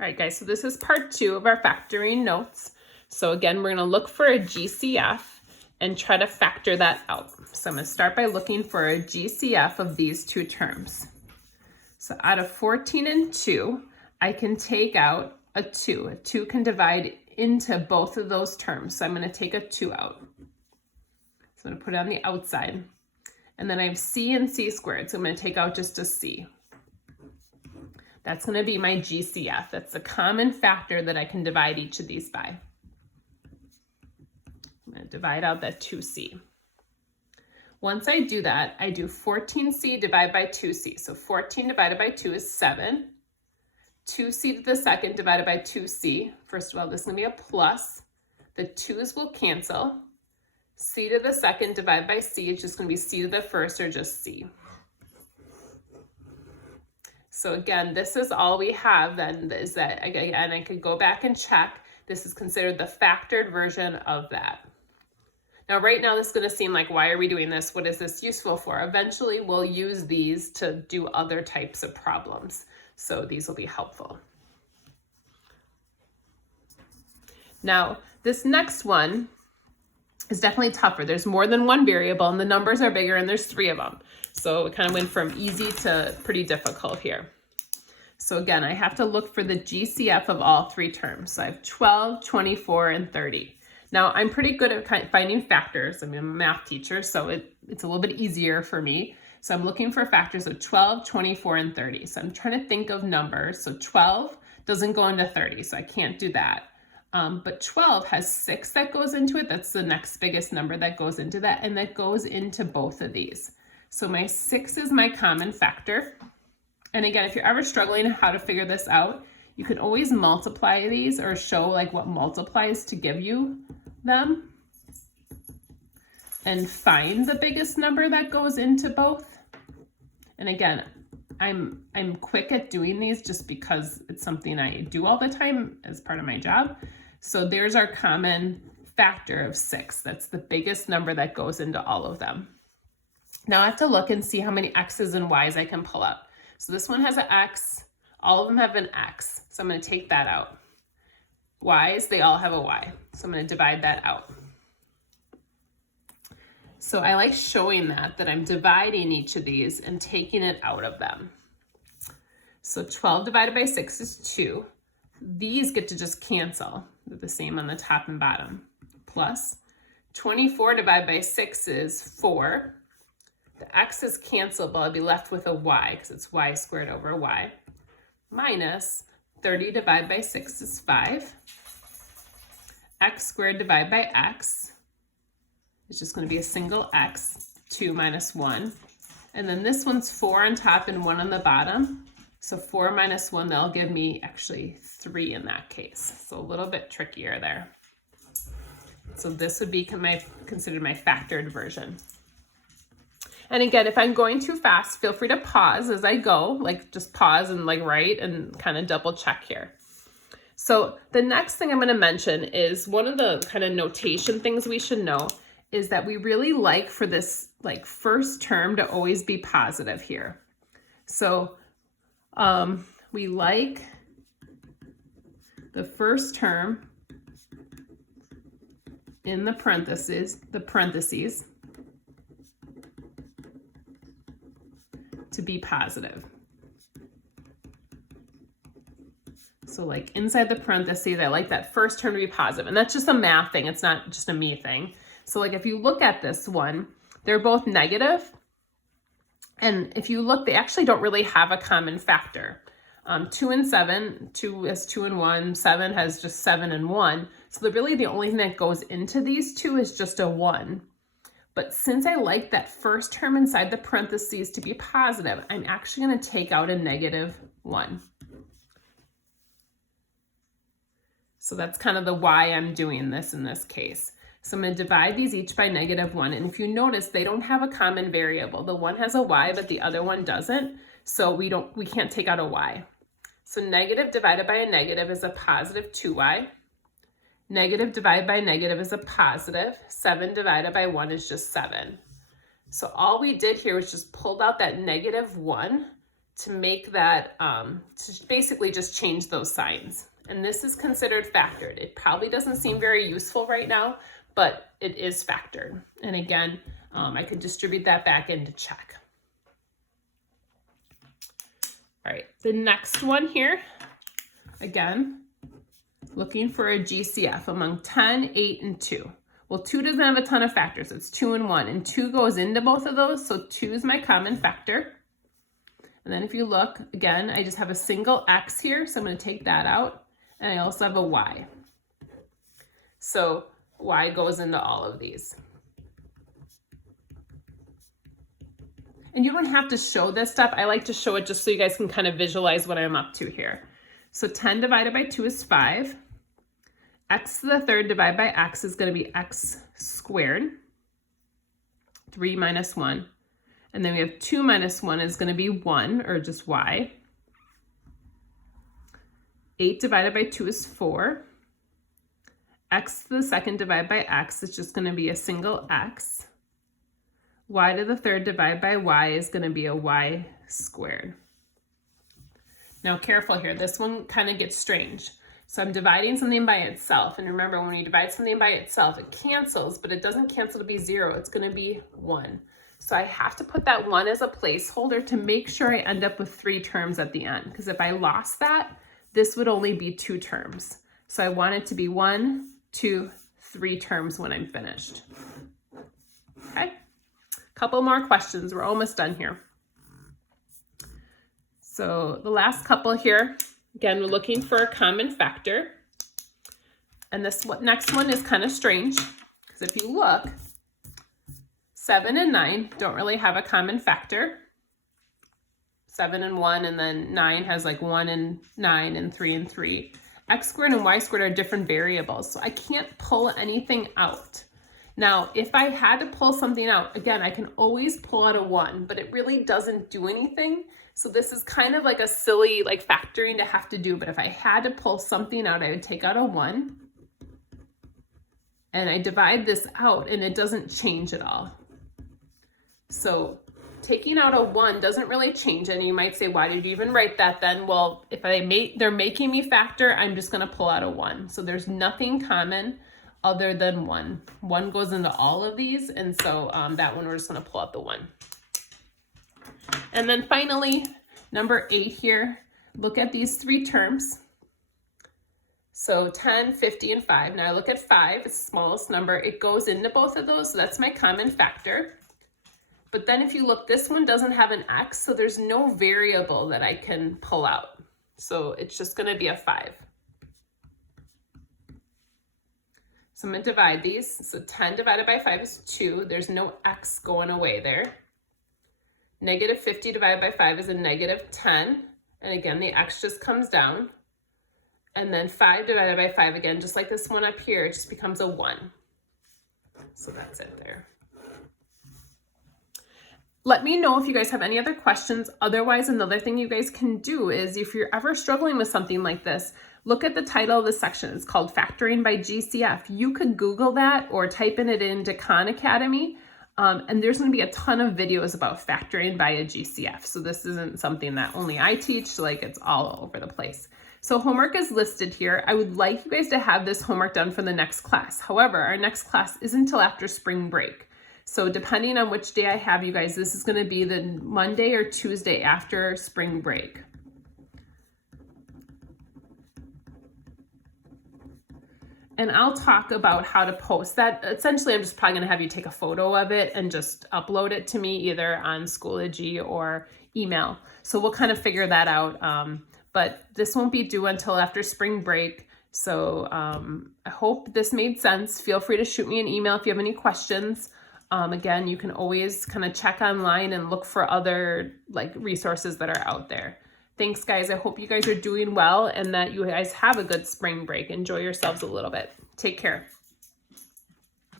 All right, guys, so this is part 2 of our factoring notes. So again, we're going to look for a GCF and try to factor that out. So I'm going to start by looking for a GCF of these two terms. So out of 14 and 2, I can take out a 2. A 2 can divide into both of those terms. So I'm going to take a 2 out. So I'm going to put it on the outside. And then I have c and c squared. So I'm going to take out just a c. That's going to be my GCF. That's the common factor that I can divide each of these by. I'm going to divide out that 2c. Once I do that, I do 14c divided by 2c. So 14 divided by 2 is 7. 2c to the second divided by 2c. First of all, this is going to be a plus. The 2's will cancel. C to the second divided by c is just going to be c to the first, or just c. So again, this is all we have then, is that, again, I could go back and check. This is considered the factored version of that. Now, right now, this is going to seem like, why are we doing this? What is this useful for? Eventually, we'll use these to do other types of problems. So these will be helpful. Now, this next one is definitely tougher. There's more than one variable, and the numbers are bigger, and there's 3 of them. So it kind of went from easy to pretty difficult here. So again, I have to look for the GCF of all 3 terms. So I have 12, 24, and 30. Now, I'm pretty good at finding factors. I'm a math teacher, so it's a little bit easier for me. So I'm looking for factors of 12, 24, and 30. So I'm trying to think of numbers. So 12 doesn't go into 30, so I can't do that. But 12 has 6 that goes into it. That's the next biggest number that goes into that, and that goes into both of these. So my 6 is my common factor. And again, if you're ever struggling how to figure this out, you can always multiply these or show like what multiplies to give you them and find the biggest number that goes into both. And again, I'm quick at doing these just because it's something I do all the time as part of my job. So there's our common factor of 6. That's the biggest number that goes into all of them. Now I have to look and see how many x's and y's I can pull up. So this one has an x, all of them have an x. So I'm going to take that out. Y's, they all have a y. So I'm going to divide that out. So I like showing that I'm dividing each of these and taking it out of them. So 12 divided by 6 is 2. These get to just cancel. They're the same on the top and bottom. Plus 24 divided by 6 is 4. The x is cancelable. I'll be left with a y because it's y squared over y. Minus 30 divided by 6 is 5. X squared divided by x is just going to be a single x, 2 minus 1. And then this one's 4 on top and 1 on the bottom. So 4 minus 1, that'll give me actually 3 in that case. So a little bit trickier there. So this would be considered my factored version. And again, if I'm going too fast, feel free to pause as I go, like just pause and like write and kind of double check here. So the next thing I'm going to mention is one of the kind of notation things we should know is that we really like for this like first term to always be positive here. So we like the first term in the parentheses to be positive. So like inside the parentheses, I like that first term to be positive. And that's just a math thing. It's not just a me thing. So like if you look at this one, they're both negative. And if you look, they actually don't really have a common factor. 2 and 7, 2 has 2 and 1, 7 has just 7 and 1. So really the only thing that goes into these two is just a 1. But since I like that first term inside the parentheses to be positive, I'm actually going to take out a negative 1. So that's kind of the why I'm doing this in this case. So I'm going to divide these each by negative 1. And if you notice, they don't have a common variable. The one has a y, but the other one doesn't. So we can't take out a y. So negative divided by a negative is a positive 2y. Negative divided by negative is a positive. 7 divided by 1 is just 7. So all we did here was just pulled out that negative 1 to make that, to basically just change those signs. And this is considered factored. It probably doesn't seem very useful right now, but it is factored. And again, I could distribute that back into check. All right, the next one here, again, looking for a GCF among 10, 8, and 2. Well, 2 doesn't have a ton of factors. It's 2 and 1, and 2 goes into both of those, so 2 is my common factor. And then if you look, again, I just have a single X here, so I'm going to take that out. And I also have a Y. So Y goes into all of these. And you don't have to show this stuff. I like to show it just so you guys can kind of visualize what I'm up to here. So 10 divided by 2 is 5. X to the third divided by X is going to be X squared. 3 minus 1. And then we have 2 minus 1 is going to be 1, or just Y. 8 divided by 2 is 4. X to the second divided by X is just going to be a single X. Y to the third divided by Y is going to be a Y squared. Now careful here, this one kind of gets strange. So I'm dividing something by itself. And remember, when you divide something by itself, it cancels, but it doesn't cancel to be 0. It's going to be 1. So I have to put that 1 as a placeholder to make sure I end up with 3 terms at the end. Because if I lost that, this would only be 2 terms. So I want it to be 1, 2, 3 terms when I'm finished. Okay, couple more questions. We're almost done here. So the last couple here, again, we're looking for a common factor. And this next one is kind of strange, because if you look, 7 and 9 don't really have a common factor. 7 and 1, and then 9 has like 1 and 9 and 3 and 3. X squared and Y squared are different variables, so I can't pull anything out. Now, if I had to pull something out, again, I can always pull out a 1, but it really doesn't do anything. So this is kind of like a silly like factoring to have to do, but if I had to pull something out, I would take out a 1, and I divide this out, and it doesn't change at all. So taking out a 1 doesn't really change it. And you might say, why did you even write that then? Well, if they're making me factor, I'm just going to pull out a 1. So there's nothing common other than 1. 1 goes into all of these, and so that one we're just going to pull out the 1. And then finally, number 8 here, look at these 3 terms. So 10, 50, and 5. Now I look at 5, it's the smallest number. It goes into both of those, so that's my common factor. But then if you look, this one doesn't have an X, so there's no variable that I can pull out. So it's just going to be a 5. So I'm going to divide these. So 10 divided by 5 is 2. There's no X going away there. Negative 50 divided by 5 is a negative 10. And again, the X just comes down. And then 5 divided by 5, again, just like this one up here, it just becomes a 1. So that's it there. Let me know if you guys have any other questions. Otherwise, another thing you guys can do is if you're ever struggling with something like this, look at the title of the section. It's called Factoring by GCF. You could Google that or type in it into Khan Academy. And there's going to be a ton of videos about factoring by a GCF. So this isn't something that only I teach, like it's all over the place. So homework is listed here. I would like you guys to have this homework done for the next class. However, our next class isn't until after spring break. So depending on which day I have you guys, this is going to be the Monday or Tuesday after spring break. And I'll talk about how to post that. Essentially, I'm just probably going to have you take a photo of it and just upload it to me either on Schoology or email. So we'll kind of figure that out. But this won't be due until after spring break. So I hope this made sense. Feel free to shoot me an email if you have any questions. Again, you can always kind of check online and look for other like resources that are out there. Thanks, guys. I hope you guys are doing well and that you guys have a good spring break. Enjoy yourselves a little bit. Take care.